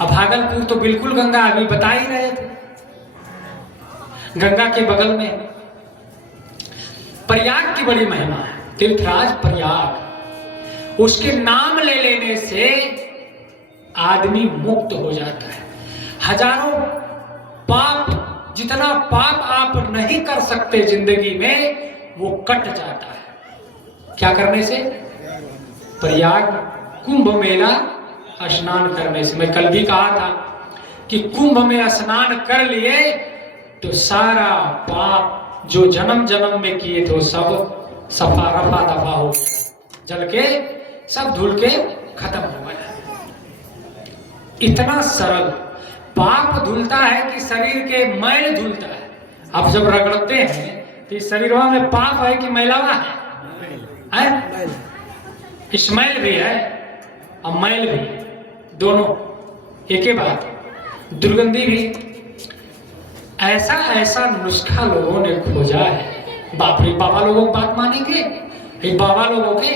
अब भागलपुर तो बिल्कुल गंगा, अभी बता ही रहे थे, गंगा के बगल में प्रयाग की बड़ी महिमा है, तीर्थराज प्रयाग। उसके नाम ले लेने से आदमी मुक्त हो जाता है। हजारों पाप, जितना पाप आप नहीं कर सकते जिंदगी में, वो कट जाता है। क्या करने से? प्रयाग कुंभ मेला स्नान करने से। मैं कल भी कहा था कि कुंभ में स्नान कर लिए तो सारा पाप जो जन्म जन्म में किए थे वो सब सफा रफा दफा हो गया, जल के सब धुल के खत्म हो गया। इतना सरल। पाप धुलता है कि शरीर के मैल धुलता है। अब जब रगड़ते हैं तो इस शरीरवा में पाप है कि मैलावा है? स्मेल भी है और मैल भी, दोनों एक ही बात। दुर्गंधी भी। ऐसा ऐसा नुस्खा लोगों ने खोजा है, बाप रे, बाबा लोगों की बात मानेंगे? बाबा लोगों के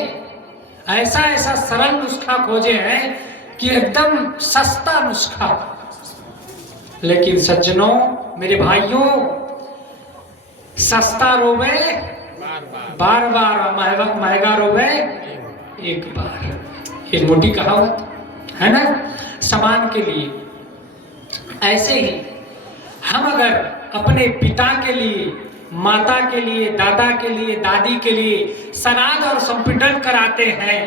ऐसा ऐसा सरल नुस्खा खोजे हैं कि एकदम सस्ता नुस्खा। लेकिन सज्जनों, मेरे भाइयों, सस्ता रोवे बार बार, महंगा रोवे एक बार। ये मोटी कहावत है ना, समान के लिए। ऐसे ही हम अगर अपने पिता के लिए, माता के लिए, दादा के लिए, दादी के लिए श्राद्ध और संपीड़न कराते हैं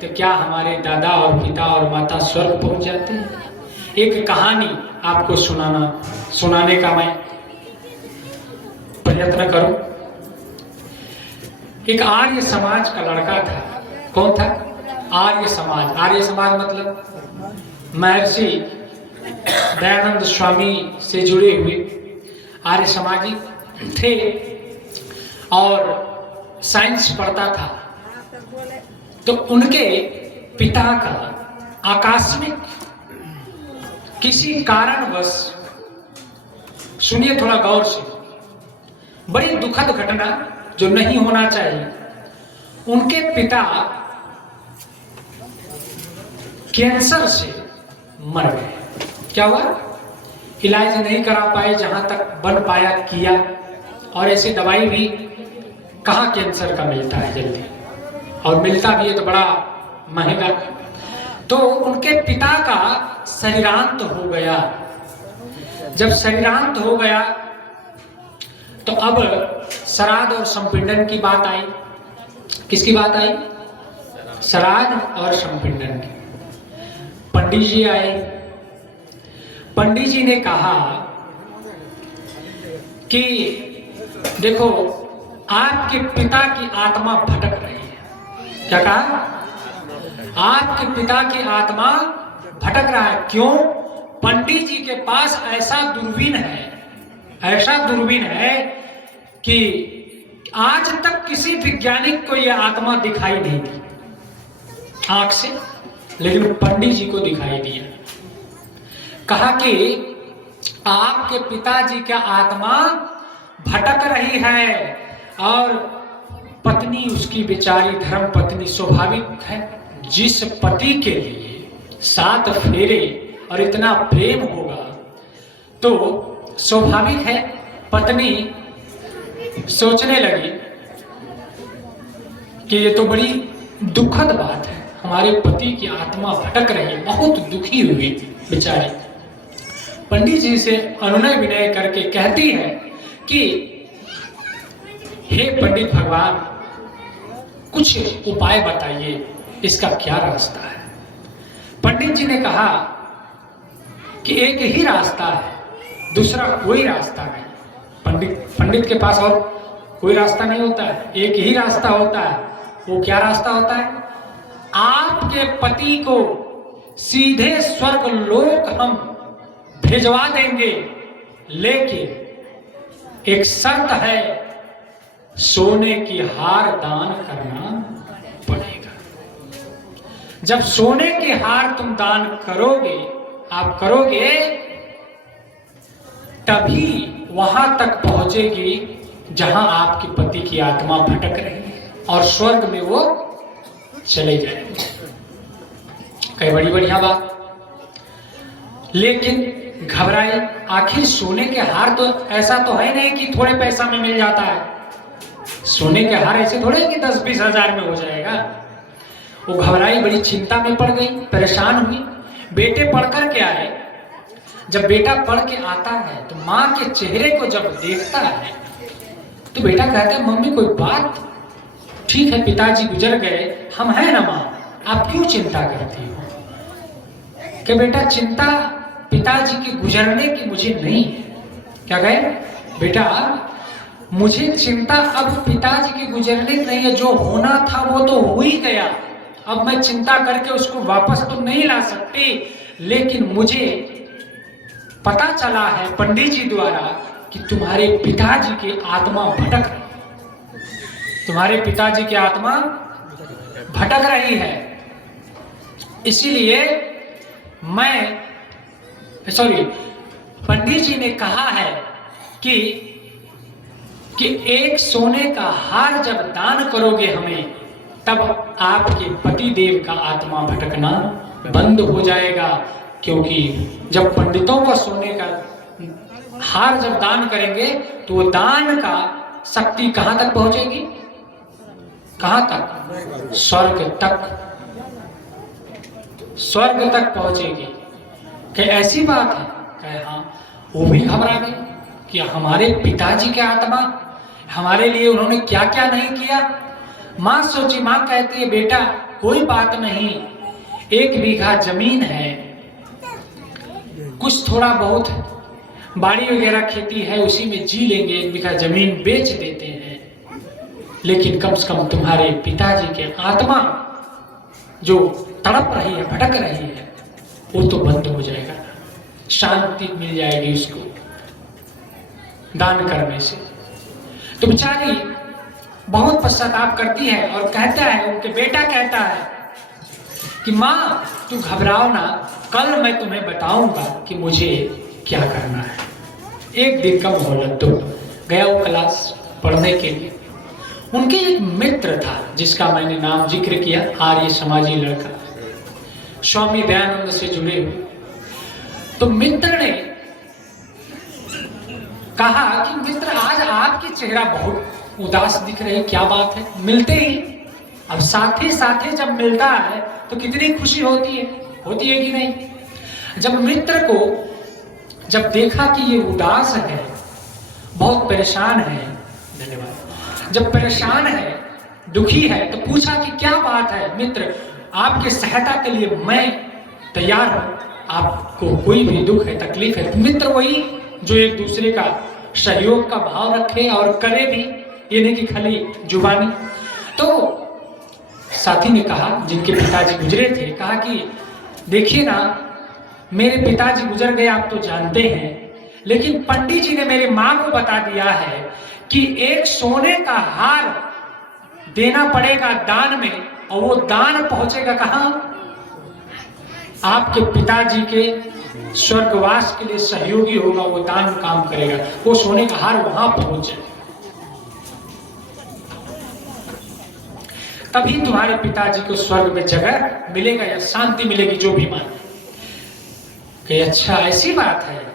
तो क्या हमारे दादा और पिता और माता स्वर्ग पहुंच जाते हैं? एक कहानी आपको सुनाने का मैं प्रयत्न करूं। एक आर्य समाज का लड़का था। कौन था? आर्य समाज। आर्य समाज मतलब महर्षि दयानंद स्वामी से जुड़े हुए आर्य समाजी थे और साइंस पढ़ता था। तो उनके पिता का आकस्मिक किसी कारणवश, सुनिए थोड़ा गौर से, बड़ी दुखद घटना जो नहीं होना चाहिए। उनके पिता कैंसर से मर गए। क्या हुआ? इलाज नहीं करा पाए, जहां तक बन पाया किया, और ऐसी दवाई भी कहाँ कैंसर का मिलता है जल्दी, और मिलता भी है तो बड़ा महंगा। तो उनके पिता का शरीरांत हो गया। जब शरीरांत हो गया तो अब श्राद्ध और संपीड़न की बात आई। किसकी बात आई? श्राद्ध और संपीड़न की। पंडित जी आए। पंडित जी ने कहा कि देखो, आपके पिता की आत्मा भटक रही है। क्या कहा? आपके पिता की आत्मा भटक रहा है। क्यों? पंडित जी के पास ऐसा दूरबीन है कि आज तक किसी वैज्ञानिक को यह आत्मा दिखाई नहीं दी आंख से, लेकिन पंडित जी को दिखाई दिया। कहा कि आपके पिताजी का आत्मा भटक रही है और पत्नी उसकी बेचारी धर्म पत्नी, स्वाभाविक है, जिस पति के लिए 7 फेरे और इतना प्रेम होगा तो स्वाभाविक है पत्नी सोचने लगी कि ये तो बड़ी दुखद बात है, हमारे पति की आत्मा भटक रही है। बहुत दुखी हुई बेचारी। पंडित जी से अनुनय विनय करके कहती है कि हे पंडित भगवान, कुछ उपाय बताइए, इसका क्या रास्ता है? पंडित जी ने कहा कि एक ही रास्ता है, दूसरा कोई रास्ता नहीं। पंडित के पास और कोई रास्ता नहीं होता है, एक ही रास्ता होता है। वो क्या रास्ता होता है? आपके पति को सीधे स्वर्ग लोक हम भिजवा देंगे, लेकिन एक शर्त है, सोने की हार दान करना पड़ेगा। जब सोने की हार तुम दान करोगे, आप करोगे, तभी वहां तक पहुंचेगी जहां आपके पति की आत्मा भटक रही है और स्वर्ग में वो चले जाएंगे। कई बड़ी बढ़िया बात। लेकिन घबराई, आखिर सोने के हार तो ऐसा तो है नहीं कि थोड़े पैसा में मिल जाता है। सोने के हार ऐसे थोड़े कि 10-20 हजार में हो जाएगा। वो घबराई, बड़ी चिंता में पड़ गई, परेशान हुई। बेटे पढ़कर के आए। जब बेटा पढ़ के आता है तो माँ के चेहरे को जब देखता है तो बेटा कहता है, मम्मी कोई बात? ठीक है, पिताजी गुजर गए, हम हैं ना माँ, आप क्यों चिंता करती हो? कि बेटा चिंता पिताजी के गुजरने की मुझे नहीं है। क्या कहे? बेटा मुझे चिंता अब पिताजी के गुजरने की नहीं है, जो होना था वो तो हो ही गया। अब मैं चिंता करके उसको वापस तो नहीं ला सकती, लेकिन मुझे पता चला है पंडित जी द्वारा कि तुम्हारे पिताजी की आत्मा भटक रही है। तुम्हारे पिताजी की आत्मा भटक रही है, इसीलिए पंडित जी ने कहा है कि एक सोने का हार जब दान करोगे हमें, तब आपके पति देव का आत्मा भटकना बंद हो जाएगा। क्योंकि जब पंडितों का सोने का हार जब दान करेंगे तो वो दान का शक्ति कहां तक पहुंचेगी? कहां तक? स्वर्ग तक। स्वर्ग तक पहुंचेगी। क्या ऐसी बात है? कहे हाँ। वो भी घबरा गई कि हमारे पिताजी की आत्मा, हमारे लिए उन्होंने क्या क्या नहीं किया। माँ सोची, माँ कहती है बेटा कोई बात नहीं, 1 बीघा जमीन है, कुछ थोड़ा बहुत बाड़ी वगैरह खेती है, उसी में जी लेंगे, 1 बीघा जमीन बेच देते हैं, लेकिन कम से कम तुम्हारे पिताजी के आत्मा जो तड़प रही है, भटक रही है, वो तो बंद हो जाएगा, शांति मिल जाएगी उसको दान करने से। तो बेचारी बहुत पश्चाताप करती है और कहता है, उनके बेटा कहता है कि माँ तू घबराओ ना, कल मैं तुम्हें बताऊंगा कि मुझे क्या करना है। 1 दिन का मोहलत दो। गया वो क्लास पढ़ने के लिए। उनके एक मित्र था जिसका मैंने नाम जिक्र किया, आर्य समाजी लड़का, स्वामी दयानंद से जुड़े हुए। तो मित्र ने कहा कि मित्र आज आपकी चेहरा बहुत उदास दिख रही, क्या बात है? मिलते ही अब साथी जब मिलता है तो कितनी खुशी होती है कि नहीं? जब मित्र को जब देखा कि ये उदास है, बहुत परेशान है, धन्यवाद, जब परेशान है, दुखी है, तो पूछा कि क्या बात है? मित्र आपके सहायता के लिए मैं तैयार हूं, आपको कोई भी दुख है, तकलीफ है। मित्र वही जो एक दूसरे का सहयोग का भाव रखे और करे भी, ये नहीं कि खाली जुबानी। तो साथी ने कहा, जिनके पिताजी गुजरे थे, कहा कि देखिए ना, मेरे पिताजी गुजर गए आप तो जानते हैं, लेकिन पंडित जी ने मेरे माँ को बता दिया है कि एक सोने का हार देना पड़ेगा दान में, और वो दान पहुंचेगा कहां? आपके पिताजी के स्वर्गवास के लिए सहयोगी होगा, वो दान काम करेगा, वो सोने का हार वहां पहुंच जाए, तभी तुम्हारे पिताजी को स्वर्ग में जगह मिलेगा या शांति मिलेगी, जो भी माने। कि अच्छा ऐसी बात है?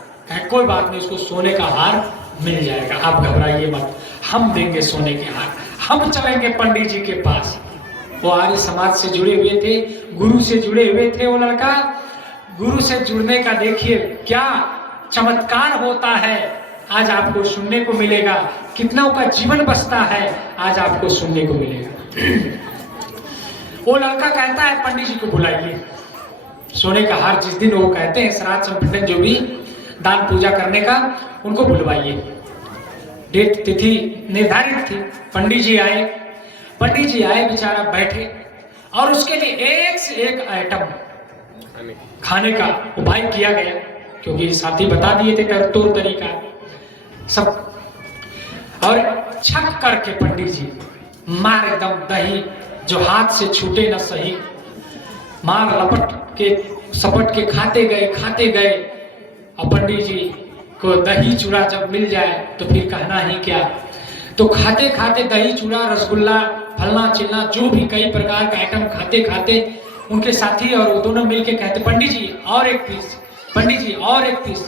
कोई बात नहीं, उसको सोने का हार मिल जाएगा, आप घबराइए मत, हम देंगे सोने के हार, हम चलेंगे पंडित जी के पास। वो आर्य समाज से जुड़े हुए थे, गुरु से जुड़े हुए थे। वो लड़का गुरु से जुड़ने का देखिए क्या चमत्कार होता है, आज आपको सुनने को मिलेगा। कितना का जीवन बसता है, आज आपको सुनने को मिलेगा। वो लड़का कहता है पंडित जी को बुलाइए, सोने का हार जिस दिन वो कहते हैं श्राद्ध संपन्न जो भी दान पूजा करने का, उनको बुलवाइए। डेट तिथि निर्धारित थी। पंडित जी आए, बेचारा बैठे, और उसके लिए एक से एक आइटम खाने का उपाय किया गया, क्योंकि साथी बता दिए थे तौर तरीका सब। और छक करके पंडित जी मार एकदम दही जो हाथ से छूटे न सही, मार लपट के सपट के खाते गए। और पंडित जी को दही चूड़ा जब मिल जाए तो फिर कहना ही क्या। तो खाते खाते दही चूड़ा, रसगुल्ला, फलना चिलना, जो भी कई प्रकार का आइटम खाते खाते उनके साथी और वो दोनों मिलके कहते पंडित जी और एक पीस, पंडित जी और एक पीस।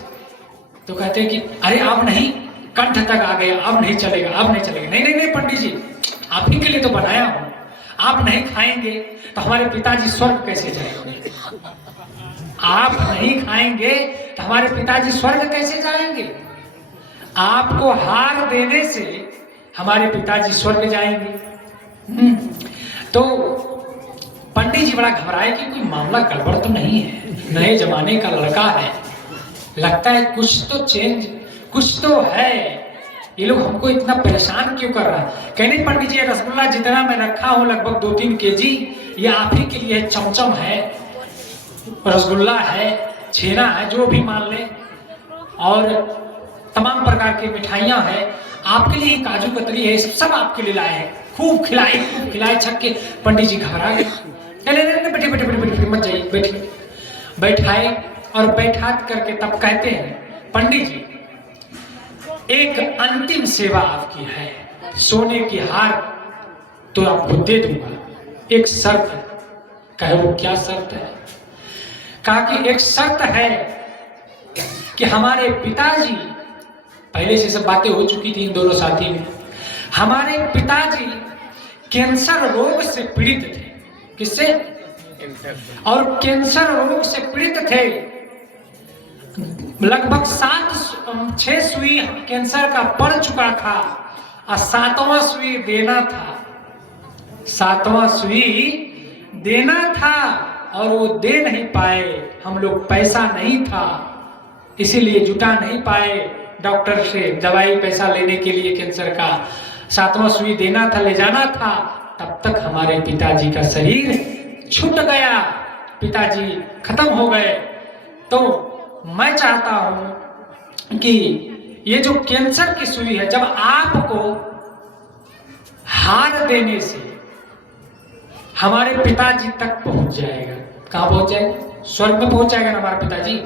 तो कहते हैं कि अरे अब नहीं, कंठ तक आ गया, अब नहीं चलेगा, अब नहीं चलेगा। नहीं नहीं नहीं पंडित जी, आप ही के लिए तो बनाया हूं, आप नहीं खाएंगे तो हमारे पिताजी स्वर्ग कैसे जाएंगे? आप नहीं खाएंगे तो हमारे पिताजी स्वर्ग कैसे जाएंगे? आपको हार देने से हमारे पिताजी स्वर्ग जाएंगे। तो पंडित जी बड़ा घबराए कि कोई मामला गड़बड़ तो नहीं है, नए जमाने का लड़का है, लगता है कुछ तो चेंज, कुछ तो है, ये लोग हमको इतना परेशान क्यों कर रहा है? कहने पंडित जी रसगुल्ला जितना मैं रखा हूं लगभग 2-3 केजी, ये आप ही के लिए चमचम है, रसगुल्ला है, छेना है, जो भी मान ले, और तमाम प्रकार की मिठाइयां हैं, आपके लिए काजू कतरी है, सब आपके लिए लाए हैं। खूब खिलाए छक के पंडित जी घबरा गए। नहीं बैठे बैठे बैठे बैठे मत जाइए, बैठिए। बैठाए और बैठा करके तब कहते हैं पंडित जी एक अंतिम सेवा आपकी है, सोने की हार तो आपको दे दूंगा, एक शर्त है। कहे वो क्या शर्त है? कहा कि एक शर्त है कि हमारे पिताजी, पहले से सब बातें हो चुकी थी इन दोनों साथी में, हमारे पिताजी कैंसर रोग से पीड़ित थे। किससे? और कैंसर रोग से पीड़ित थे, लगभग 7-6 सुई कैंसर का पड़ चुका था और 7वां सुई देना था, 7वां सुई देना था और वो दे नहीं पाए। हम लोग पैसा नहीं था इसीलिए जुटा नहीं पाए डॉक्टर से दवाई पैसा लेने के लिए, कैंसर का 7वां सुई देना था, ले जाना था, तब तक हमारे पिताजी का शरीर छूट गया, पिताजी खत्म हो गए। तो मैं चाहता हूं कि ये जो कैंसर की सुई है, जब आपको हार देने से हमारे पिताजी तक पहुंच जाएगा। कहां पहुंच जाएगा? स्वर्ग में पहुंच जाएगा ना हमारे पिताजी।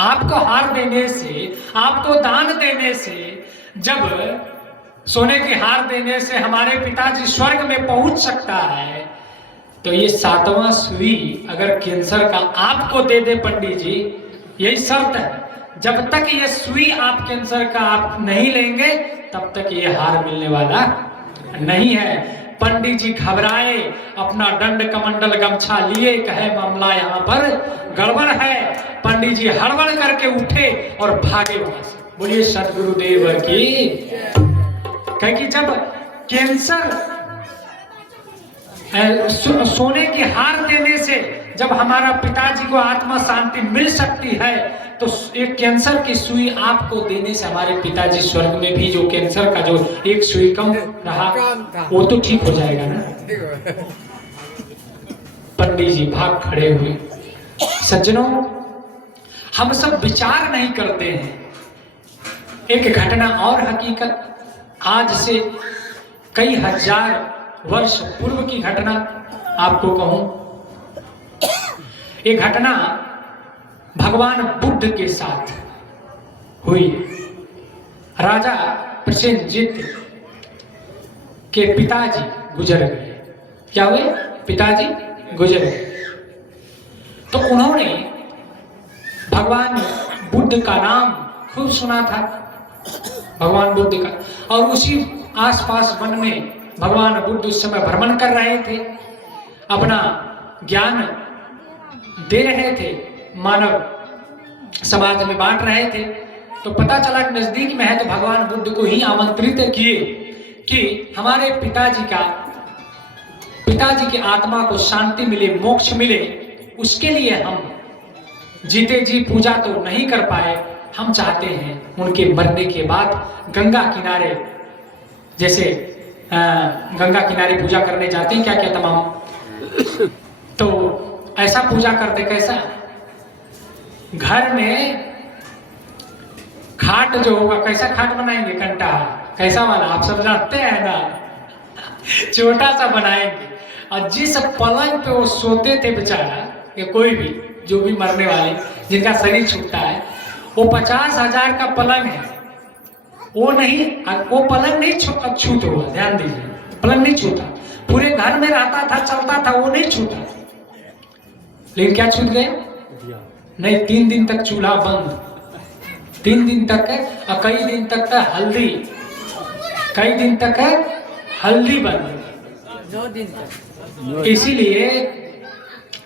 आपको हार देने से, आपको दान देने से, जब सोने की हार देने से हमारे पिताजी स्वर्ग में पहुंच सकता है, तो ये 7वां सुई अगर कैंसर का आपको दे दे पंडित जी, यही शर्त है, जब तक ये सुई आप कैंसर का आप नहीं लेंगे तब तक ये हार मिलने वाला नहीं है। पंडित जी घबराए, अपना दंड कमंडल गमछा लिए, कहे मामला यहाँ पर गड़बड़ है। पंडित जी हड़बड़ करके उठे और भागे वहां से। बोलिए सदगुरुदेव की। कहे कि जब कैंसर सोने की हार देने से जब हमारा पिताजी को आत्मा शांति मिल सकती है, तो एक कैंसर की सुई आपको देने से हमारे पिताजी स्वर्ग में भी जो कैंसर का जो एक सुई कम रहा वो तो ठीक हो जाएगा ना। पंडित जी भाग खड़े हुए। सज्जनों, हम सब विचार नहीं करते हैं। एक घटना और हकीकत, आज से कई हजार वर्ष पूर्व की घटना आपको कहूं। एक घटना भगवान बुद्ध के साथ हुई। राजा प्रसेनजीत के पिताजी गुजर गए। क्या हुए? पिताजी गुजर गए। तो उन्होंने भगवान बुद्ध का नाम खूब सुना था, भगवान बुद्ध का, और उसी आसपास वन में भगवान बुद्ध उस समय भ्रमण कर रहे थे, अपना ज्ञान दे रहे थे, मानव समाज में बांट रहे थे। तो पता चला कि नजदीक में है, तो भगवान बुद्ध को ही आमंत्रित किए कि हमारे पिताजी की आत्मा को शांति मिले, मोक्ष मिले, उसके लिए हम जीते जी पूजा तो नहीं कर पाए, हम चाहते हैं उनके मरने के बाद गंगा किनारे, जैसे गंगा किनारे पूजा करने जाते हैं क्या क्या तमाम, तो ऐसा पूजा करते। कैसा? घर में खाट जो होगा, कैसा खाट बनाएंगे? कंटा कैसा वाला, आप सब जानते हैं ना, छोटा सा बनाएंगे। और जिस पलंग पे वो सोते थे बेचारा, या कोई भी जो भी मरने वाले जिनका शरीर छूटता है, वो 50,000 का पलंग है, वो पलंग नहीं छूट हुआ। ध्यान दीजिए, पलंग नहीं छूटा, पूरे घर में रहता था, चलता था, वो नहीं छूटा। लेकिन क्या छूट गया? नहीं, 3 दिन तक चूल्हा बंद, 3 दिन तक है, और कई दिन तक है हल्दी, कई दिन तक है हल्दी बंद, 9 दिन तक। इसीलिए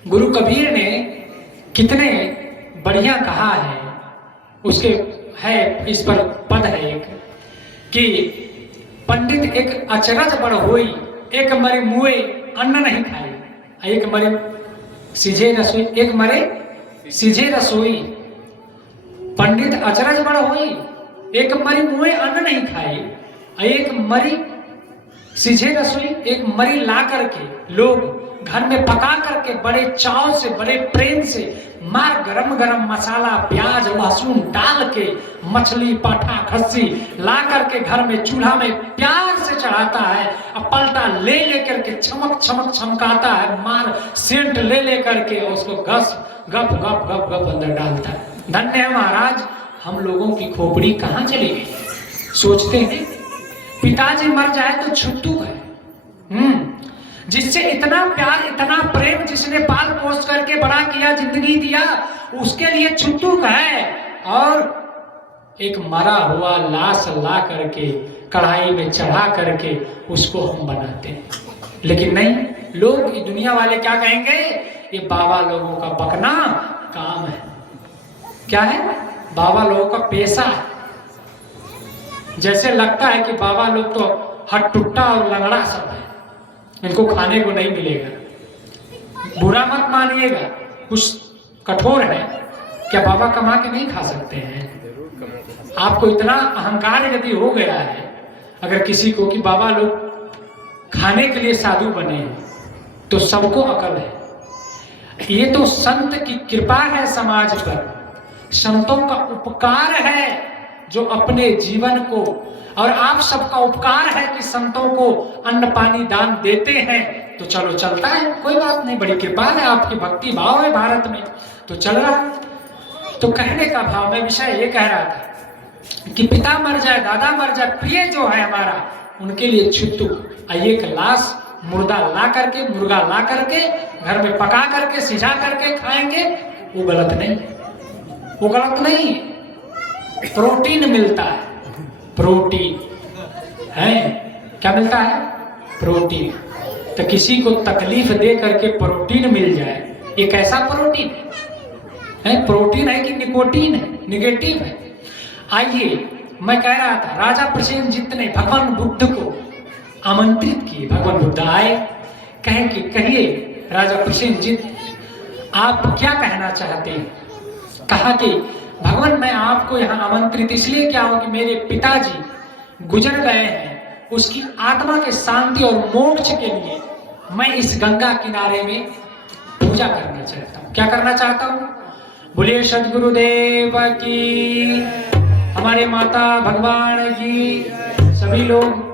गुरु कबीर ने कितने बढ़िया कहा है, उसके है इस पर पद है एक कि पंडित एक अचरज बड़ होई, एक मरे मुए अन्न नहीं खाई, एक मरे सीझे रसोई, एक मरे सीझे रसोई। पंडित अचरज बड़ होई, एक मरी मुए अन्न नहीं खाई, एक मरी सीझे रसोई, एक मरी ला करके लोग घर में पका करके बड़े चाव से, बड़े प्रेम से मार गरम गरम मसाला, प्याज, लहसुन डाल के मछली, पाठा, खस्सी ला करके घर में चूल्हा में प्यार से चढ़ाता है, और पलटा ले लेकर के चमक चमक चमकाता है, मार सेंट ले लेकर के उसको घस गप गप गप गप अंदर डालता है। धन्य है महाराज, हम लोगों की खोपड़ी कहाँ चली गई। सोचते हैं पिताजी मर जाए तो छुट्टू है, जिससे इतना प्यार, इतना प्रेम, जिसने पाल पोस करके बड़ा किया, जिंदगी दिया, उसके लिए छुट्टू है, और एक मरा हुआ लाश ला करके कढ़ाई में चढ़ा करके उसको हम बनाते हैं। लेकिन नहीं, लोग, दुनिया वाले क्या कहेंगे, ये बाबा लोगों का बकना काम है। क्या है? बाबा लोगों का पेशा है। जैसे लगता है कि बाबा लोग तो हट्टुट्टा और लंगड़ा सब है, इनको खाने को नहीं मिलेगा। बुरा मत मानिएगा, कुछ कठोर है, क्या बाबा कमा के नहीं खा सकते हैं? आपको इतना अहंकार यदि हो गया है अगर किसी को कि बाबा लोग खाने के लिए साधु बने हैं, तो सबको अकल है। ये तो संत की कृपा है समाज पर, संतों का उपकार है जो अपने जीवन को, और आप सबका उपकार है कि संतों को अन्न पानी दान देते हैं, तो चलो चलता है, कोई बात नहीं, बड़ी कृपा है, आपकी भक्ति भाव है भारत में, तो चल रहा है। तो कहने का भाव, मैं विषय ये कह रहा था कि पिता मर जाए, दादा मर जाए, प्रिय जो है हमारा, उनके लिए छुट्टू, एक लाश मुर्दा ला करके, मुर्गा ला करके घर में पका करके सिझा करके खाएंगे, वो गलत नहीं, वो गलत नहीं। प्रोटीन मिलता है, प्रोटीन है, क्या मिलता है? प्रोटीन। तो किसी को तकलीफ दे करके प्रोटीन मिल जाए, ये कैसा प्रोटीन है? प्रोटीन है कि निकोटीन है, निगेटिव है। आइए, मैं कह रहा था, राजा प्रसेनजीत ने भगवान बुद्ध को आमंत्रित किए, भगवान बुद्ध आए, कहे कि कहिए राजा प्रसेनजीत, आप क्या कहना चाहते हैं? कहा कि भगवान, मैं आपको यहाँ आमंत्रित इसलिए क्या हूं कि मेरे पिताजी गुजर गए हैं, उसकी आत्मा के शांति और मोक्ष के लिए मैं इस गंगा किनारे में पूजा करना चाहता हूँ। क्या करना चाहता हूँ? बोलिए सद्गुरुदेव की, हमारे माता भगवान की, सभी लोग।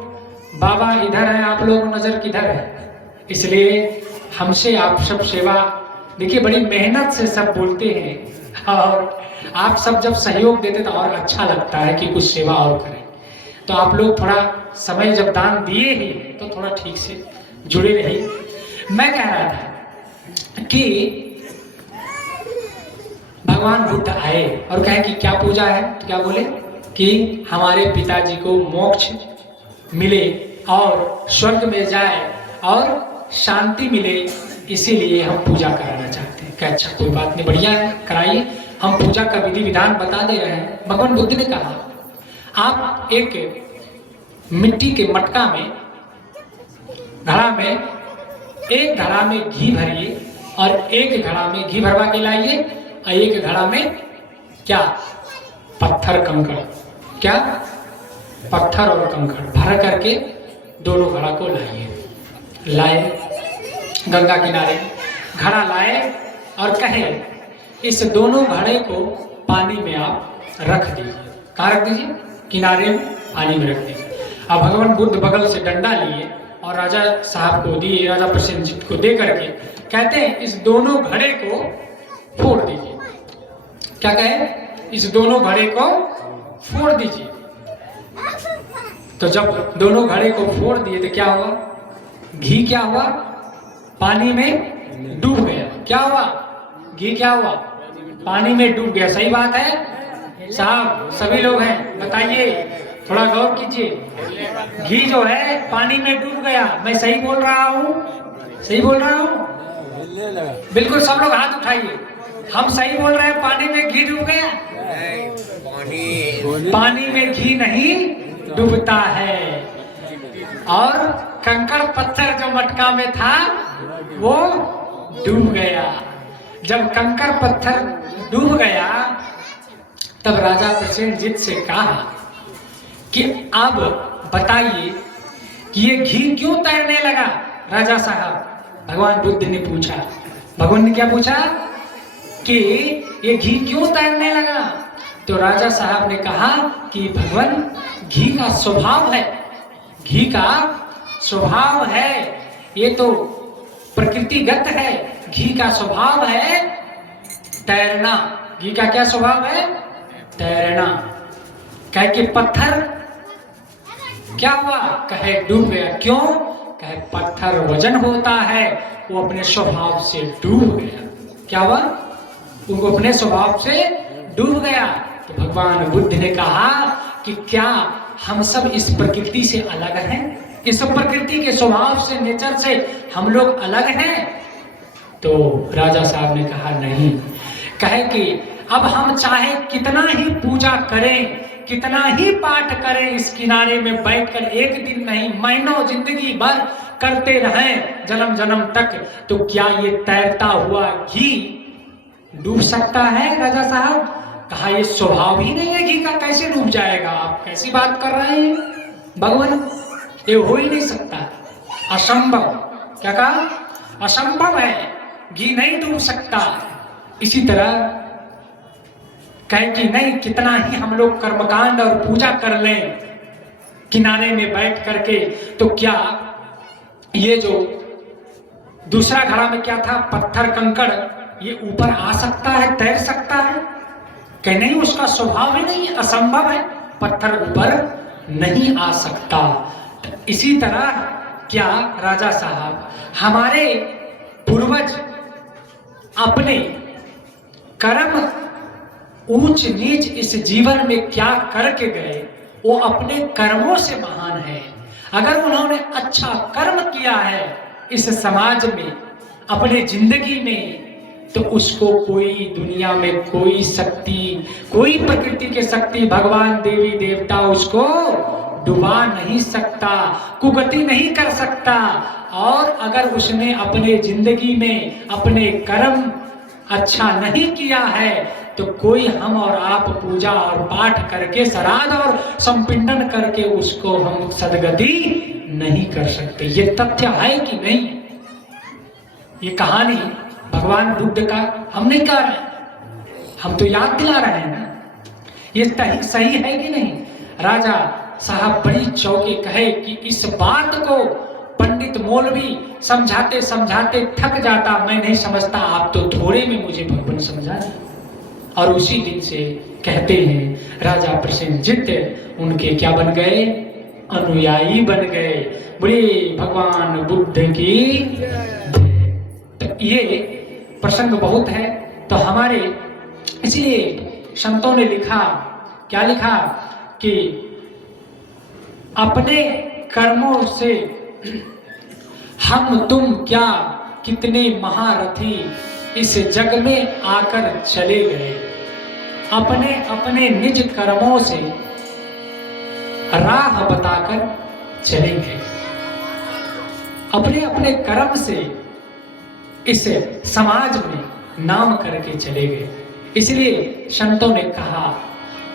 बाबा इधर है, आप लोग नजर किधर है? इसलिए हमसे आप सब सेवा, देखिए बड़ी मेहनत से सब बोलते हैं, और आप सब जब सहयोग देते तो और अच्छा लगता है कि कुछ सेवा और करें। तो आप लोग थोड़ा समय जब दान दिए ही तो थोड़ा ठीक से जुड़े रहिए। मैं कह रहा था कि भगवान बुद्ध आए और कहे कि क्या पूजा है, तो क्या बोले कि हमारे पिताजी को मोक्ष मिले और स्वर्ग में जाए और शांति मिले, इसीलिए हम पूजा कराना चाहते हैं। क्या अच्छा, कोई बात नहीं, बढ़िया है, कराइए, हम पूजा का विधि विधान बता दे रहे हैं। भगवान बुद्ध ने कहा, आप एक मिट्टी के मटका में, घड़ा में, एक घड़ा में घी भरिए और एक घड़ा में घी भरवा के लाइए, और एक घड़ा में क्या? पत्थर कंकड़, क्या? पत्थर और कंकड़ भर करके दोनों घड़ा को लाए, गंगा किनारे घड़ा लाए और कहे इस दोनों घड़े को पानी में आप रख दीजिए। कहाँ रख दीजिए? किनारे में, पानी में रख दीजिए। अब भगवान बुद्ध बगल से डंडा लिए और राजा साहब को दिए, राजा प्रसेनजीत को दे करके कहते हैं इस दोनों घड़े को फोड़ दीजिए। क्या कहे? इस दोनों घड़े को फोड़ दीजिए। तो जब दोनों घड़े को फोड़ दिए तो क्या हुआ? घी क्या हुआ? पानी में डूब गया। क्या हुआ? घी क्या हुआ? पानी में डूब गया। सही बात है साहब, सभी लोग हैं, बताइए, थोड़ा गौर कीजिए। घी जो है पानी में डूब गया, मैं सही बोल रहा हूँ? सही बोल रहा हूँ? बिल्कुल, सब लोग हाथ उठाइए। हम सही बोल रहे हैं, पानी में घी डूब गया? पानी में घी नहीं डूबता है। और कंकड़ पत्थर जो मटका में था वो डूब गया। जब कंकड़ पत्थर डूब गया तब राजा प्रसेनजीत से कहा कि अब बताइए कि ये घी क्यों तैरने लगा? राजा साहब, भगवान बुद्ध ने पूछा। भगवान ने क्या पूछा कि ये घी क्यों तैरने लगा? तो राजा साहब ने कहा कि भगवान, घी का स्वभाव है, घी का स्वभाव है, ये तो प्रकृतिगत है। घी का स्वभाव है तैरना। घी का क्या स्वभाव है? तैरना। कहे कि पत्थर क्या हुआ? कहे डूब गया। क्यों? कहे पत्थर वजन होता है, वो अपने स्वभाव से डूब गया। क्या हुआ? वो अपने स्वभाव से डूब गया। तो भगवान बुद्ध ने कहा कि क्या हम सब इस प्रकृति से अलग हैं? इस प्रकृति के स्वभाव से, नेचर से हम लोग अलग हैं? तो राजा साहब ने कहा नहीं। कहे कि अब हम चाहे कितना ही पूजा करें, कितना ही पाठ करें, इस किनारे में बैठकर एक दिन नहीं, महीनों, जिंदगी भर करते रहें, जन्म जन्म तक, तो क्या ये तैरता हुआ घी डूब सकता है? राजा साहब कहा ये स्वभाव ही नहीं है घी का, कैसे डूब जाएगा? आप कैसी बात कर रहे हैं भगवान? ये हो ही नहीं सकता, असंभव। क्या कहा? असंभव है, घी नहीं डूब सकता। इसी तरह कहे कि नहीं, कितना ही हम लोग कर्मकांड और पूजा कर लें किनारे में बैठ करके, तो क्या ये जो दूसरा घड़ा में क्या था, पत्थर कंकड़, ये ऊपर आ सकता है, तैर सकता है? कहे नहीं, उसका स्वभाव ही नहीं, असंभव है, पत्थर ऊपर नहीं आ सकता। इसी तरह क्या राजा साहब, हमारे पूर्वज अपने कर्म, ऊंच नीच इस जीवन में क्या करके गए, वो अपने कर्मों से महान है। अगर उन्होंने अच्छा कर्म किया है इस समाज में, अपने जिंदगी में, तो उसको कोई दुनिया में, कोई शक्ति, कोई प्रकृति के शक्ति, भगवान, देवी देवता उसको डुबा नहीं सकता, कुगति नहीं कर सकता। और अगर उसने अपने जिंदगी में अपने कर्म अच्छा नहीं किया है, तो कोई हम और आप पूजा और पाठ करके, श्राद्ध और संपिंडन करके उसको हम सदगति नहीं कर सकते। ये तथ्य है कि नहीं? ये कहानी भगवान बुद्ध का हम नहीं कह रहे, हम तो याद दिला रहे हैं ना। ये सही है कि नहीं? राजा साहब बड़ी चौके कहे कि इस बात को पंडित मौलवी समझाते समझाते थक जाता, मैं नहीं समझता, आप तो थोड़े में मुझे भगवान समझा दिया। और उसी दिन से कहते हैं राजा प्रसेनजीत उनके क्या बन गए? अनुयायी बन गए। बोले भगवान बुद्ध की। तो ये प्रसंग बहुत है। तो हमारे इसलिए संतों ने लिखा, क्या लिखा कि अपने कर्मों से हम तुम क्या कितने महारथी इस जग में आकर चले गए। अपने अपने निज कर्मों से राह बताकर चले गए, अपने अपने कर्म से इस समाज में नाम करके चले गए। इसलिए संतों ने कहा,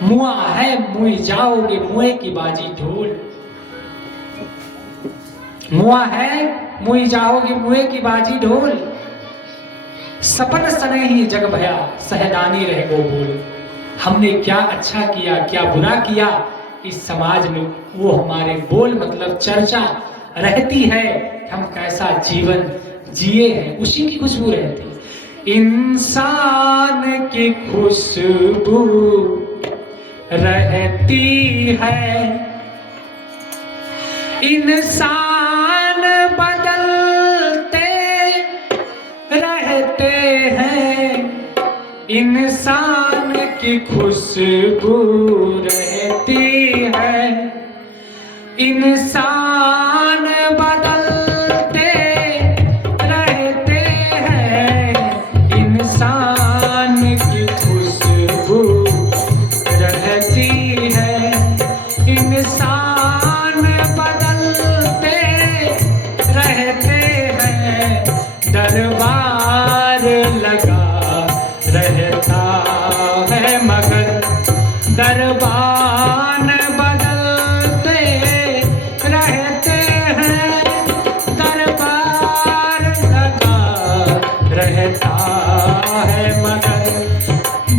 मुआ है मुई जाओगे मुए की बाजी ढोल। मुआ है मुई जाओगे मुए की बाजी ढोल, सपन सने ही जग भया सहदानी रह गो बोल। हमने क्या अच्छा किया, क्या बुरा किया इस समाज में, वो हमारे बोल मतलब चर्चा रहती है। हम कैसा जीवन जिए हैं, उसी की खुशबू रहती। इंसान की खुशबू रहती है, इंसान बदलते रहते हैं, इंसान की खुशबू रहती है। इंसान बदलते रहते हैं, इंसान की खुशबू रहती है। इंसान बदलते रहते हैं, दरबार लगा रहता है मगर दरबान बदलते रहते हैं, दरबार लगा रहता है मगर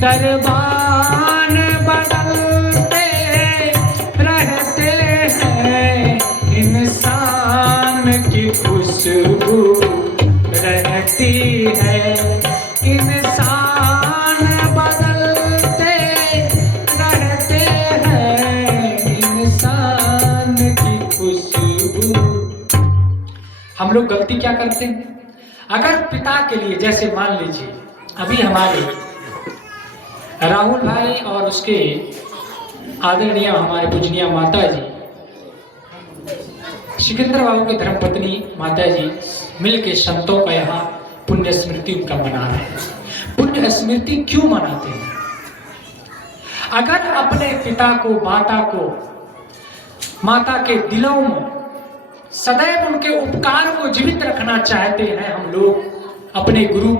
दरबान बदलते रहते हैं। इंसान की खुशबू रहती है, इंसान बदलते रहते हैं, इंसान की खुशबू। हम लोग गलती क्या करते हैं? अगर पिता के लिए, जैसे मान लीजिए अभी हमारे राहुल भाई और उसके आदरणीय हमारे पूजनीय माता जी सिकंदर बाबू की धर्मपत्नी माता जी मिलके संतों का यहाँ पुण्य स्मृति उनका मना रहे हैं। पुण्य स्मृति क्यों मनाते हैं? अगर अपने पिता को, माता के दिलों में सदैव उनके उपकार को जीवित रखना चाहते हैं हम लोग, अपने गुरु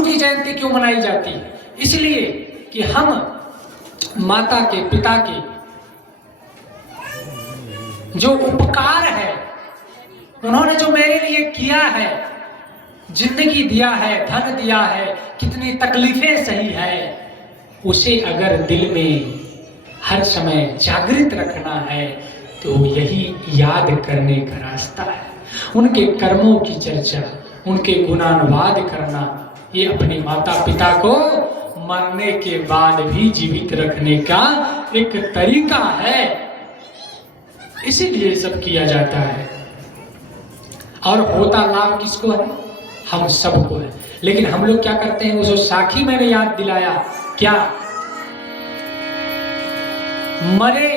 की जयंती क्यों मनाई जाती है? इसलिए कि हम माता के, पिता के जो उपकार है, उन्होंने जो मेरे लिए किया है, जिंदगी दिया है, धन दिया है, कितनी तकलीफें सही है, उसे अगर दिल में हर समय जागृत रखना है तो यही याद करने का रास्ता है। उनके कर्मों की चर्चा, उनके गुणानुवाद करना, ये अपने माता पिता को मरने के बाद भी जीवित रखने का एक तरीका है। इसीलिए सब किया जाता है। और होता लाभ किसको है? हम सबको है। लेकिन हम लोग क्या करते हैं? वो साखी मैंने याद दिलाया, क्या मरे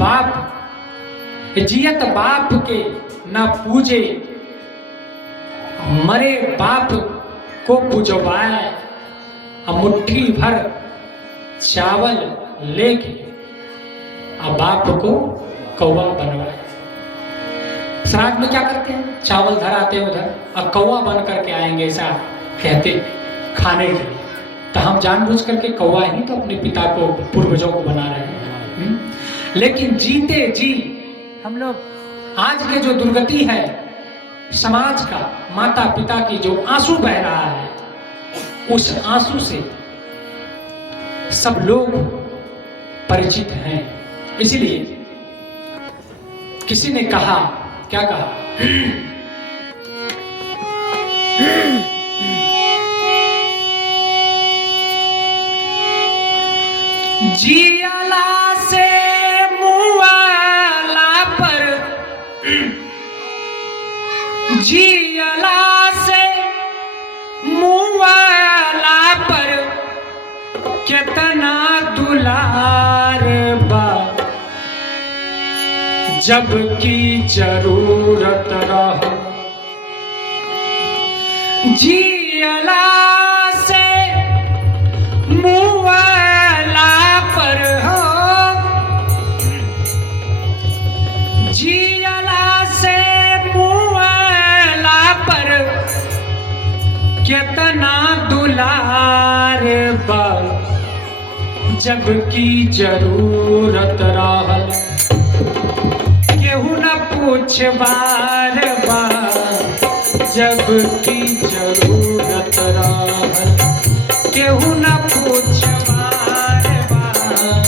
बाप, जियत बाप के ना पूजे, मरे बाप को पुजवाए, मुट्ठी भर चावल लेके बाप को कौवा बनवाए। श्राद्ध में क्या करते हैं? चावल धर आते हैं उधर और कौवा बन करके आएंगे, ऐसा कहते खाने के लिए। तो हम जानबूझ करके कौवा ही तो अपने पिता को, पूर्वजों को बना रहे हैं। लेकिन जीते जी हम लोग आज के जो दुर्गति है समाज का, माता पिता की जो आंसू बह रहा है, उस आंसू से सब लोग परिचित हैं। इसलिए किसी ने कहा, क्या कहा? जियाला से मुआला पर, जियाला से मुआला पर कितना दुलार बा, जबकि जरूरत रह जियाला से मुआला पर हो, जियाला से मुआला पर कितना दुलार बा, जबकि जरूरत रहल केहू न पूछ बार बार, जबकि जरूरत रहल केहू न पूछ बार बार,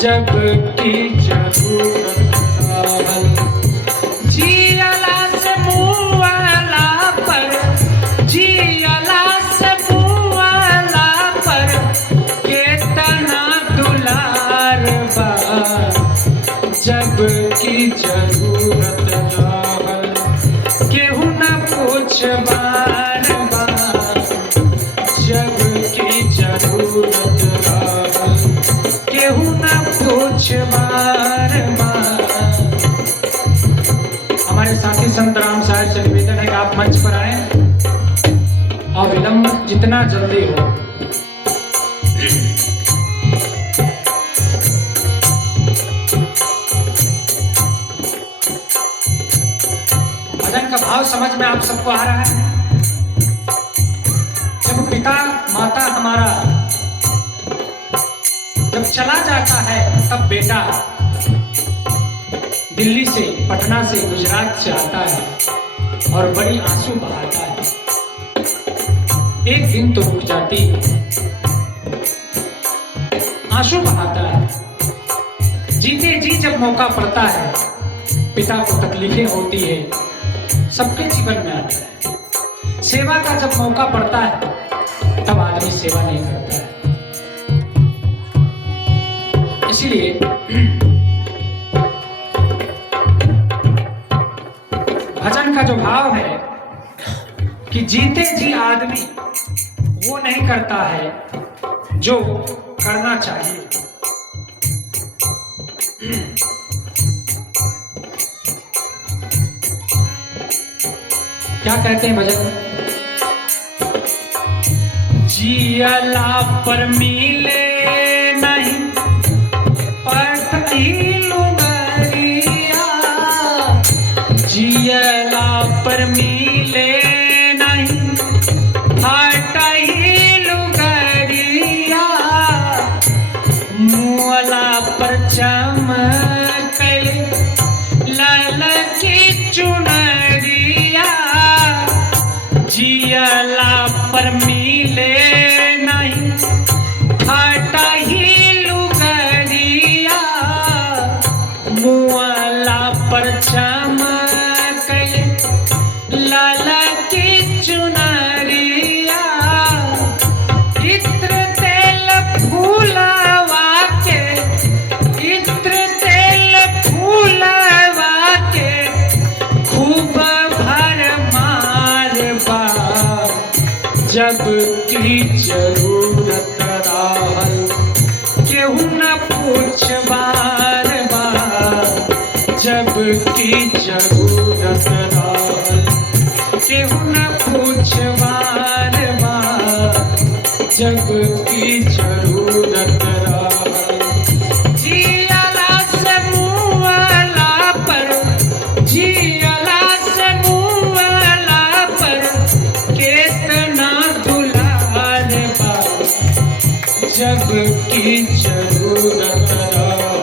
जबकि जरूरत रहल। जियाला से मुआला पर, जियाला से मुआला पर कितना दुलार बा, जबकि जरूरत रहल केहू न पूछ बार बार, जब पूछ बार बार। हमारे साथी संत राम साहब से निवेदन है कि आप मंच पर आए और विलंब जितना जल्दी हो। भजन का भाव समझ में आप सबको आ रहा है। जब पिता माता हमारा जब चला जाता है तब बेटा दिल्ली से, पटना से, गुजरात से आता है और बड़ी आंसू बहाता है। एक दिन तो रुक जाती है, आंसू बहाता है। जीते जी जब मौका पड़ता है, पिता को तकलीफें होती है, सबके जीवन में आता है। सेवा का जब मौका पड़ता है तब आदमी सेवा नहीं करता है। इसलिए भजन का जो भाव है कि जीते जी आदमी वो नहीं करता है जो करना चाहिए। क्या कहते हैं भजन में? जियला पर मिले नहीं लुगरिया, जियला पर मिले नहीं हटही लुगरिया, मुअला पर चमकल लाल की चुनरिया, जियला पर मिले नहीं हटही लुगरिया, मुअला पर चमकल लाल की चुनरिया, इत्र तेल फूलवा के, इत्र तेल फूलवा के खूब भर मारबा, जब की जरूरत रहल केहू न पूछ बार बार, जब की जरूरत रहल केहू न पूछ बार बार, जब की जरूरत रहल। जियला से मुअला पर, जियला से मुअला पर केतना दुलार बा, जब की जरूरत रहल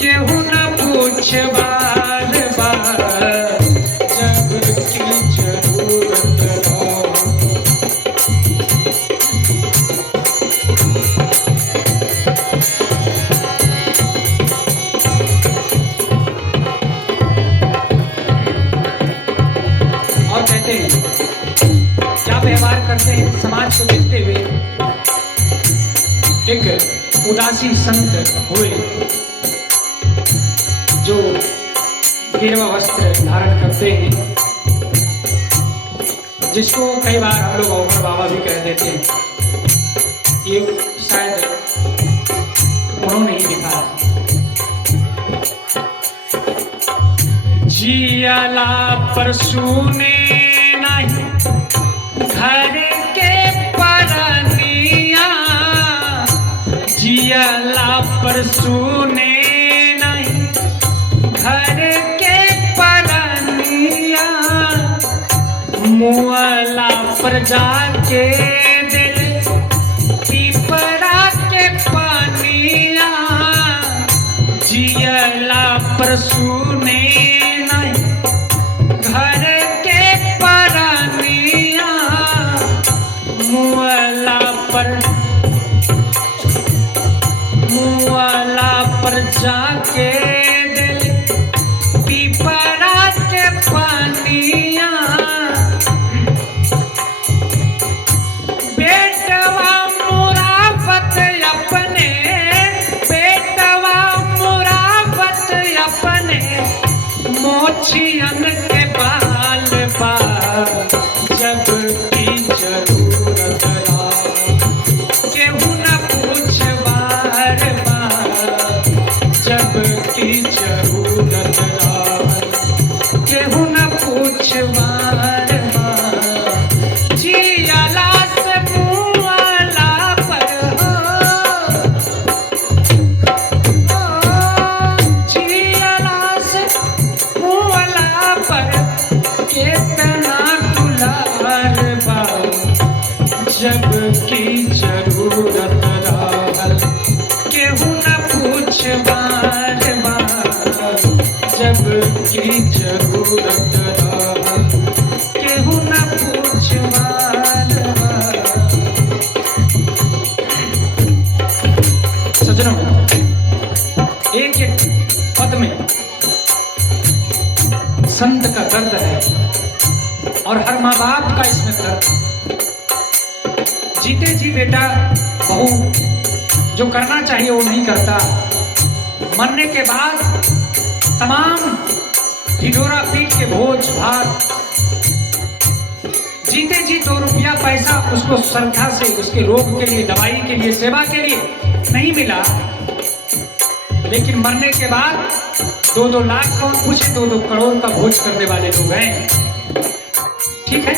केहू न पूछ बार बार, जब की जरूरत रहल। और कहते हैं क्या व्यवहार करते हैं समाज को देखते हुए। एक उदासी संत हुए जो गिरवा वस्त्र धारण करते हैं, जिसको कई बार हम लोग औखड़ बाबा भी कह देते हैं। ये शायद उन्होंने ही लिखा है। जियला पर सुने नहीं घर के परनिया, जियला पर सुने नहीं घर के परनिया, मुअला पर जाके दिल पीपरा के पानिया, जियला पर सुने नहीं घर के परनिया, मुअला पर जाके दिल पीपरा के पानिया, बेटवा मुराफत अपने, बेटवा मुराफत अपने की जरूरत रहल केहू न पूछवाल सजनों एक एक पद में संत का दर्द है और हर माँ बाप का इसमें दर्द। जीते जी बेटा बहू जो करना चाहिए वो नहीं करता, मरने के बाद तमाम ढिढोरा पीट के भोज भात, जीते जी 2 रुपया पैसा उसको श्रद्धा से उसके रोग के लिए, दवाई के लिए, सेवा के लिए नहीं मिला, लेकिन मरने के बाद 2-2 लाख कौन पूछे, 2-2 करोड़ का भोज करने वाले लोग हैं। ठीक है,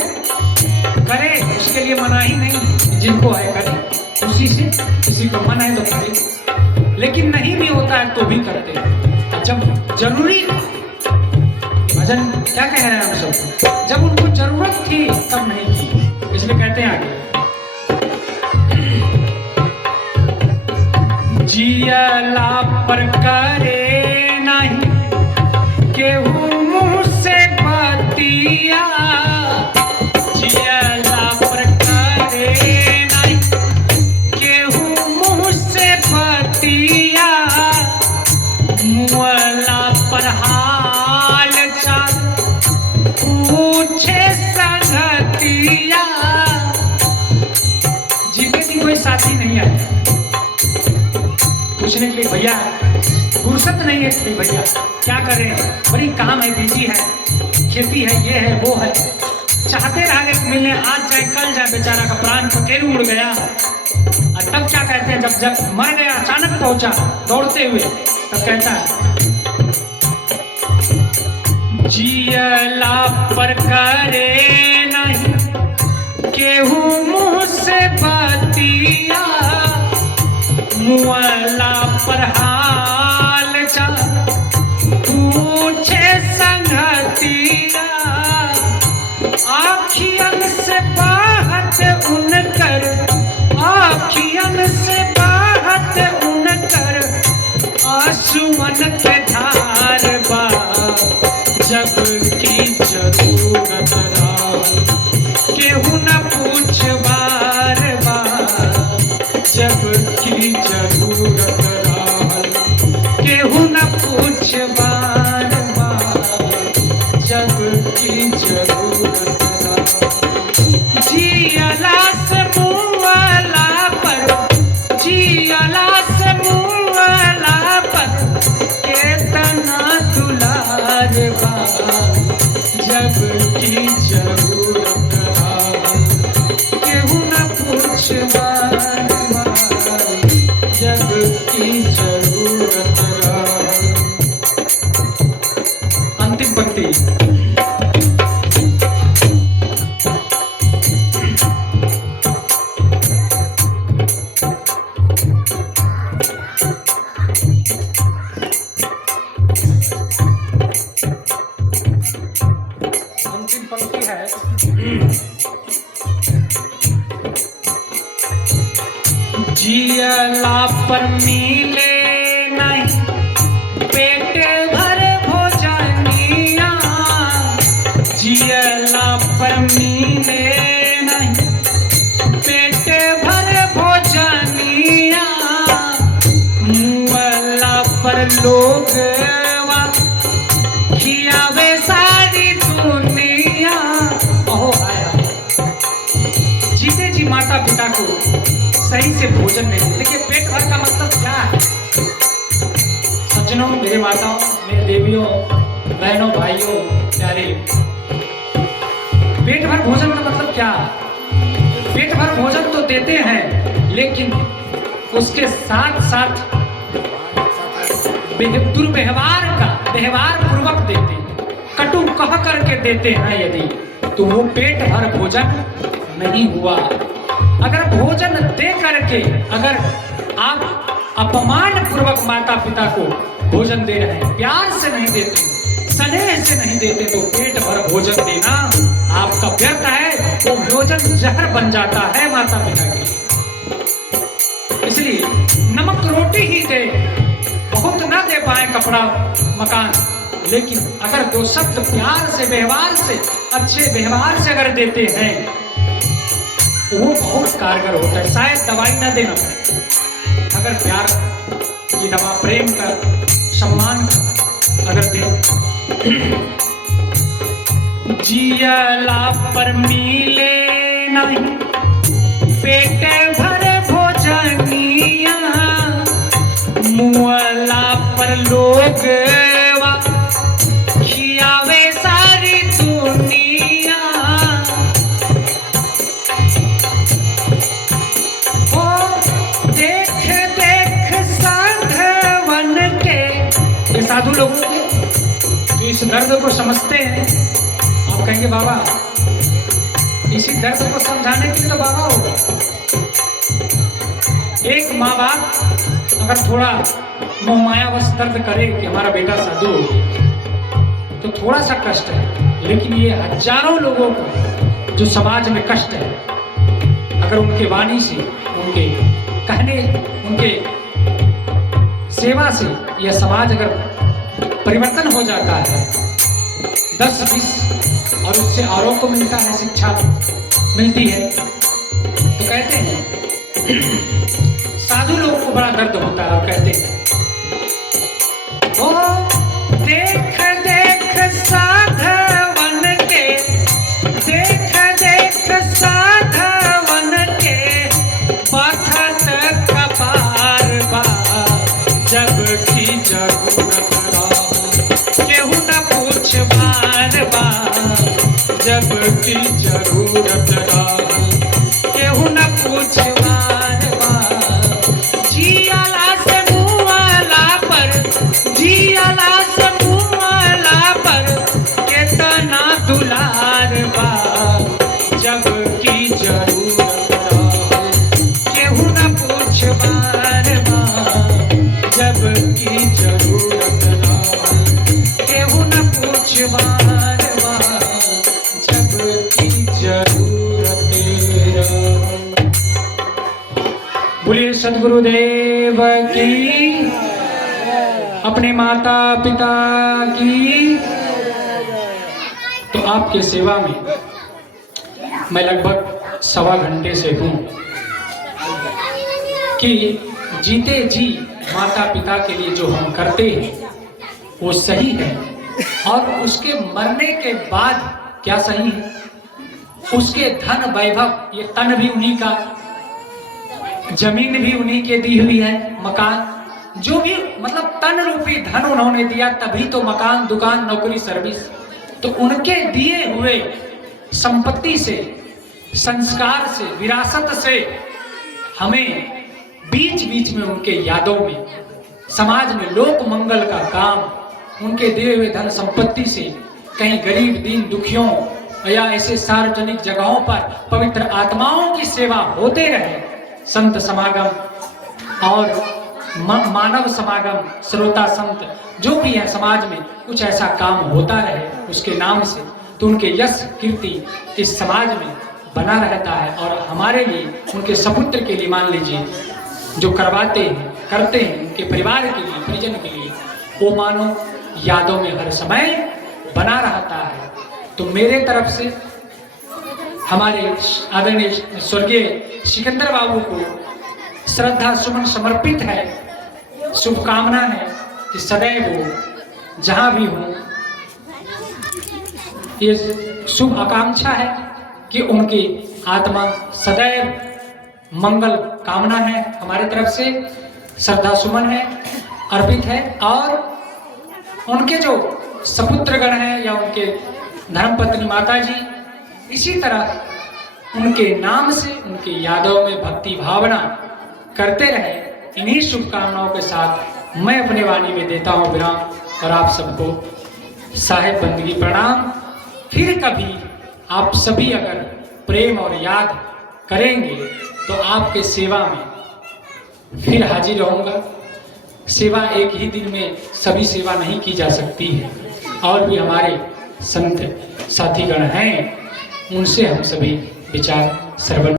करे उसके लिए मना ही नहीं, जिनको है करे खुशी से, किसी को मन है तो करे, लेकिन नहीं भी होता है तो भी करते हैं। जब जरूरी भजन क्या कह रहे हैं हम सब, जब उनको जरूरत थी तब नहीं की, इसलिए कहते हैं आगे जियला पर करे नहीं केहू मुँह से बतिया, जियला पर करे नहीं केहू मुँह से बतिया, मुअला पर हाल चाल पूछे संगतिया। जीते जी कोई साथी नहीं आया पूछने के लिए, भैया फुर्सत नहीं है कि भैया क्या करें, बड़ी काम है, बिजी है, खेती है, ये है वो है, चाहते रहे मिलने, आज जाए कल जाए, बेचारा का प्राण पखेरु उड़ गया। और तब क्या कहते हैं, जब मर गया, अचानक पहुंचा दौड़ते हुए, तब कहता है जियला पर करे नहीं केहू मुँह से बतिया, मुअला पर हाल चाल पूछे संगतिया, आँखियन से बाहत उनकर, आँखियन से बाहत उनकर, आंसुअन के धार बा, जब की जरूरत रहल केहू न पूछवार बा, जब की जरूरत रहल केहू न पूछवार बा, जब की जरूरत रहल। जियला से मुअला पर, जियला से मुअला पर केतना दुलार बा, जब की जरूरत रहल केहू न पूछवार बा, जब की जरूरत रहल। अंतिम पंक्ति है, जियला पर मिले नहीं पेट भर भोजनिया, जियला पर मिले नहीं पेट भर भोजनिया, मुअला पर लोग खियावे सारी दुनिया। ओहो आया, जीते जी माता पिता को सही से भोजन नहीं देते। देखिए पेट भर का मतलब क्या है सज्जनों, मेरे माताओं, मेरे देवियों, बहनों, भाइयों, प्यारे, पेट भर भोजन का मतलब क्या है? पेट भर भोजन तो देते हैं, लेकिन उसके साथ साथ दुर्व्यवहार का व्यवहार पूर्वक देते, कटु कह करके देते हैं यदि, तो वो पेट भर भोजन नहीं हुआ। अगर भोजन दे करके अगर आप अपमान पूर्वक माता पिता को भोजन दे रहे हैं, प्यार से नहीं देते, स्नेह से नहीं देते, तो पेट भर भोजन देना आपका व्यर्थ है। वो भोजन जहर बन जाता है माता पिता के लिए। इसलिए नमक रोटी ही दे, बहुत ना दे पाए कपड़ा मकान, लेकिन अगर दो शब्द प्यार से, व्यवहार से, अच्छे व्यवहार से अगर देते हैं वो बहुत कारगर होता है। शायद दवाई ना देना पड़े, अगर प्यार की दवा, प्रेम का, सम्मान का अगर दे। जियला पर मिले नहीं पेट भरे भोजनिया, मुअला पर लोग खियावे सारी दुनिया। ओ देख देख साधवन के, ये साधु लोग जो इस दर्द को समझते हैं। आप कहेंगे बाबा इसी दर्द को समझाने के लिए तो बाबा होगा। एक माँ बाप अगर थोड़ा मोहमायावश दर्द करे कि हमारा बेटा साधु हो गया तो थोड़ा सा कष्ट है, लेकिन ये हजारों लोगों को जो समाज में कष्ट है, अगर उनके वाणी से, उनके कहने, उनके सेवा से यह समाज अगर परिवर्तन हो जाता है 10-20 और उससे औरों को मिलता है, शिक्षा मिलती है, तो कहते हैं साधु लोगों को बड़ा दर्द होता है और कहते हैं ओ देख देख साधवन के, देख देख साधवन के, पथत कपार बा, जब की जरूरत केहू न पूछ भार बा, जब की जरूरत केहू न पूछ भार बा। जियाला से मुआला पर, जियाला से मुआला पर केतना दुलार बा, जब की जरूरत केहू न पूछ भार बा, जब की जरूरत केहू न पूछ भार बा, जब की जरूरत। बोलिए सद्गुरुदेव की, अपने माता पिता की। तो आपके सेवा में मैं लगभग 1.25 घंटे से हूँ कि जीते जी माता पिता के लिए जो हम करते हैं वो सही है, और उसके मरने के बाद क्या सही है, उसके धन वैभव, ये तन भी उन्हीं का, जमीन भी उन्हीं के दी हुई है, मकान जो भी, मतलब तन रूपी धन उन्होंने दिया, तभी तो मकान, दुकान, नौकरी, सर्विस। तो उनके दिए हुए संपत्ति से, संस्कार से, विरासत से हमें बीच बीच में उनके यादों में, समाज में लोक मंगल का काम, उनके दिए हुए धन संपत्ति से कहीं गरीब दीन दुखियों या ऐसे सार्वजनिक जगहों पर पवित्र आत्माओं की सेवा होते रहे। संत समागम और मानव समागम, श्रोता संत जो भी है समाज में, कुछ ऐसा काम होता रहे उसके नाम से, तो उनके यश कीर्ति इस समाज में बना रहता है। और हमारे लिए, उनके सपुत्र के लिए मान लीजिए जो करवाते हैं, करते हैं, उनके परिवार के लिए, परिजन के लिए, वो मानो यादों में हर समय बना रहता है। तो मेरे तरफ से हमारे आदरणीय स्वर्गीय सिकंदर बाबू को श्रद्धा सुमन समर्पित है, शुभकामना है कि सदैव वो जहां भी हो, ये शुभ आकांक्षा है कि उनकी आत्मा सदैव मंगल कामना है, हमारे तरफ से श्रद्धा सुमन है, अर्पित है। और उनके जो सपुत्रगण हैं या उनके धर्मपत्नी माता जी, इसी तरह उनके नाम से, उनके यादों में भक्ति भावना करते रहे। इन्हीं शुभकामनाओं के साथ मैं अपने वाणी में देता हूँ विराम, और आप सबको साहेब बंदगी प्रणाम। फिर कभी आप सभी अगर प्रेम और याद करेंगे तो आपके सेवा में फिर हाजिर रहूँगा। सेवा एक ही दिन में सभी सेवा नहीं की जा सकती है, और भी हमारे संत साथीगण हैं, उनसे हम सभी विचार श्रवण